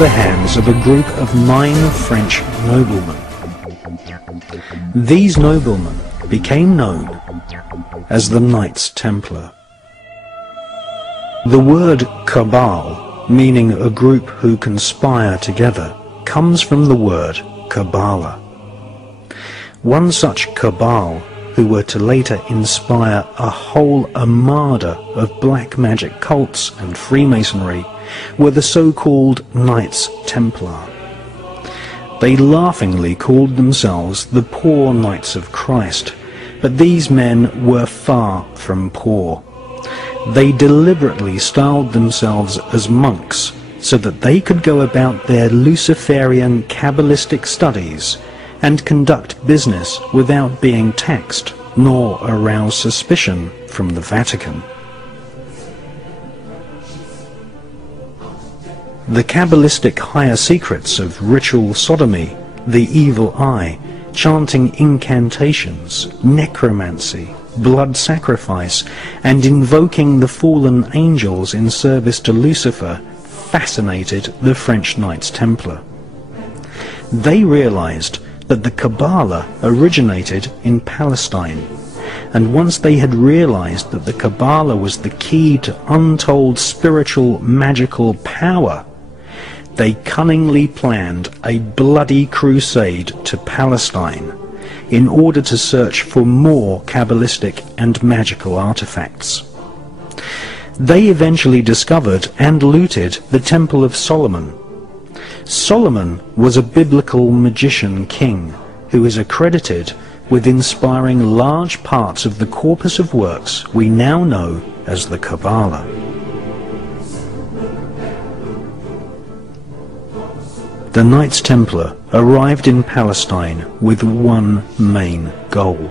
the hands of a group of 9 French noblemen. These noblemen became known as the Knights Templar. The word cabal, meaning a group who conspire together, comes from the word Kabbalah. One such cabal, who were to later inspire a whole armada of black magic cults and Freemasonry, were the so-called Knights Templar. They laughingly called themselves the Poor Knights of Christ, but these men were far from poor. They deliberately styled themselves as monks so that they could go about their Luciferian Kabbalistic studies and conduct business without being taxed nor arouse suspicion from the Vatican. The Kabbalistic higher secrets of ritual sodomy, the evil eye, chanting incantations, necromancy, blood sacrifice, and invoking the fallen angels in service to Lucifer fascinated the French Knights Templar. They realized that the Kabbalah originated in Palestine, and once they had realized that the Kabbalah was the key to untold spiritual magical power, they cunningly planned a bloody crusade to Palestine in order to search for more Kabbalistic and magical artifacts. They eventually discovered and looted the Temple of Solomon. Solomon was a biblical magician king who is accredited with inspiring large parts of the corpus of works we now know as the Kabbalah. The Knights Templar arrived in Palestine with one main goal: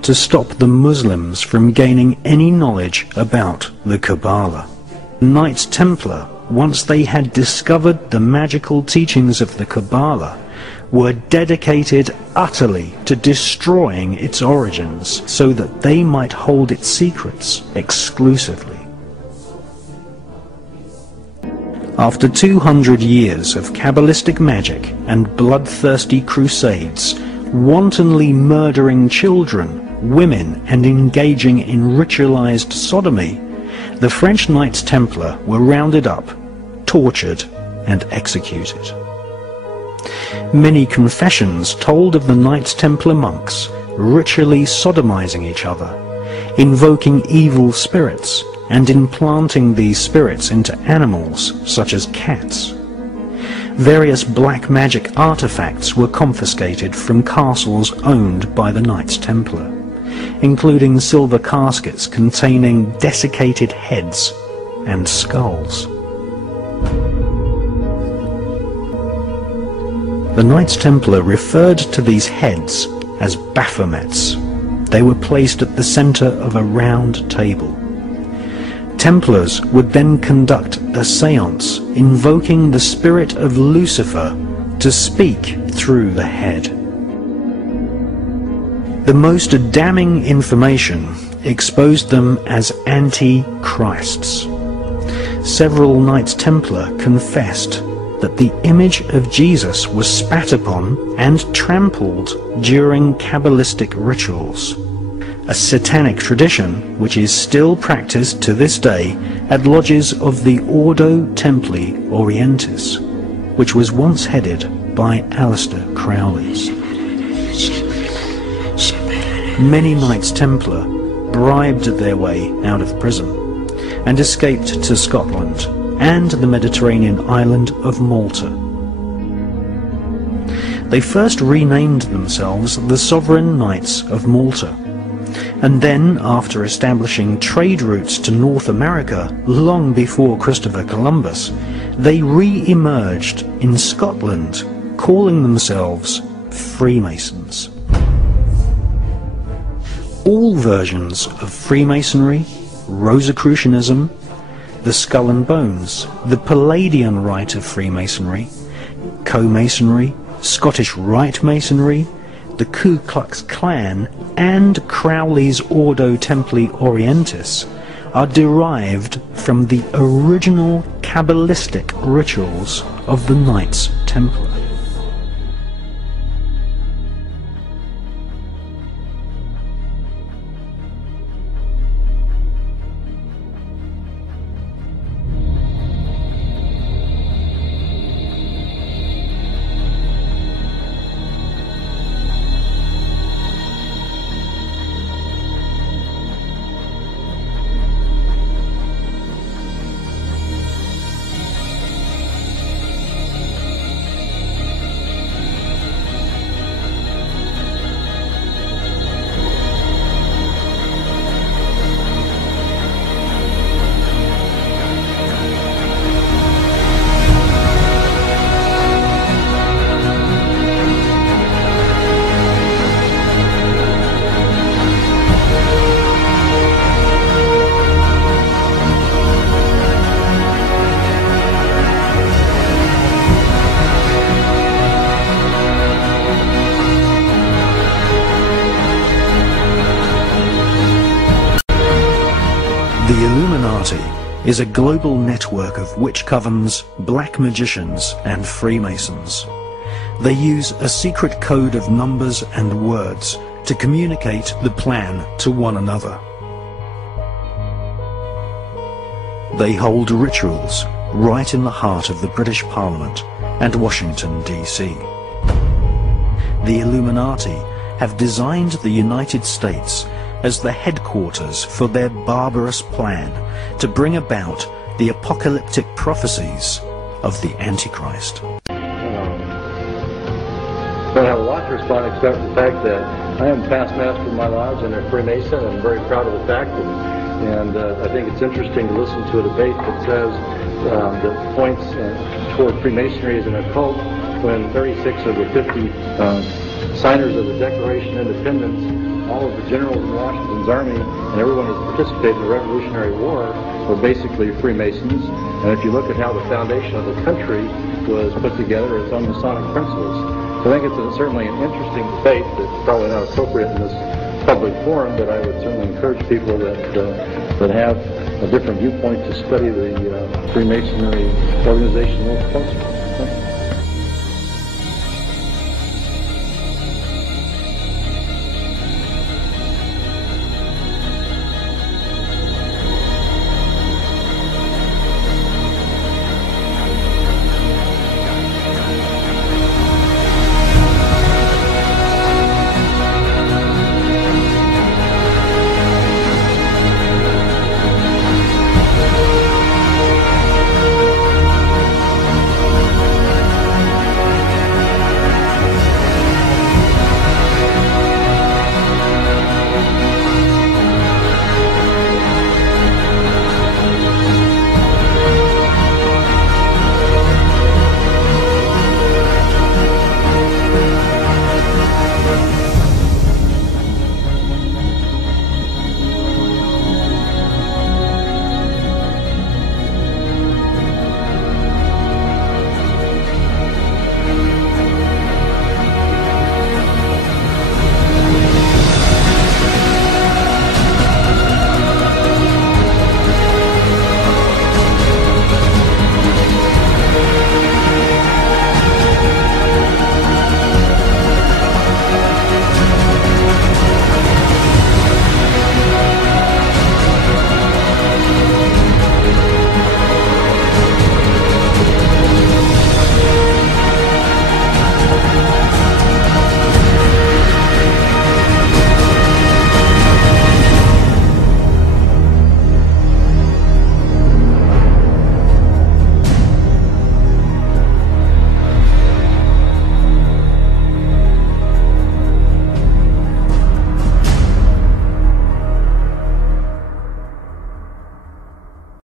to stop the Muslims from gaining any knowledge about the Kabbalah. The Knights Templar, once they had discovered the magical teachings of the Kabbalah, were dedicated utterly to destroying its origins so that they might hold its secrets exclusively. After 200 years of Kabbalistic magic and bloodthirsty crusades, wantonly murdering children, women, and engaging in ritualized sodomy, the French Knights Templar were rounded up, tortured, and executed. Many confessions told of the Knights Templar monks ritually sodomizing each other, invoking evil spirits, and implanting these spirits into animals such as cats. Various black magic artifacts were confiscated from castles owned by the Knights Templar, including silver caskets containing desiccated heads and skulls. The Knights Templar referred to these heads as Baphomets. They were placed at the center of a round table. Templars would then conduct a seance invoking the spirit of Lucifer to speak through the head. The most damning information exposed them as anti-Christs. Several Knights Templar confessed that the image of Jesus was spat upon and trampled during Kabbalistic rituals, a satanic tradition which is still practiced to this day at lodges of the Ordo Templi Orientis, which was once headed by Aleister Crowley. Many Knights Templar bribed their way out of prison and escaped to Scotland and the Mediterranean island of Malta. They first renamed themselves the Sovereign Knights of Malta, and then, after establishing trade routes to North America long before Christopher Columbus, they re-emerged in Scotland, calling themselves Freemasons. All versions of Freemasonry, Rosicrucianism, the Skull and Bones, the Palladian Rite of Freemasonry, Co-Masonry, Scottish Rite Masonry, the Ku Klux Klan, and Crowley's Ordo Templi Orientis are derived from the original Kabbalistic rituals of the Knights Templar. The Illuminati is a global network of witch covens, black magicians, and Freemasons. They use a secret code of numbers and words to communicate the plan to one another. They hold rituals right in the heart of the British Parliament and Washington, D.C. The Illuminati have designed the United States as the headquarters for their barbarous plan to bring about the apocalyptic prophecies of the Antichrist. I don't have a lot to respond except the fact that I am past master of my lodge and a Freemason. I'm very proud of the fact, and I think it's interesting to listen to a debate that says that points toward Freemasonry as an occult when 36 of the 50 signers of the Declaration of Independence, all of the generals in Washington's army, and everyone who's participated in the Revolutionary War were basically Freemasons. And if you look at how the foundation of the country was put together, it's on Masonic principles. So I think it's certainly an interesting debate that's probably not appropriate in this public forum, but I would certainly encourage people that have a different viewpoint to study the Freemasonry organization a little closer.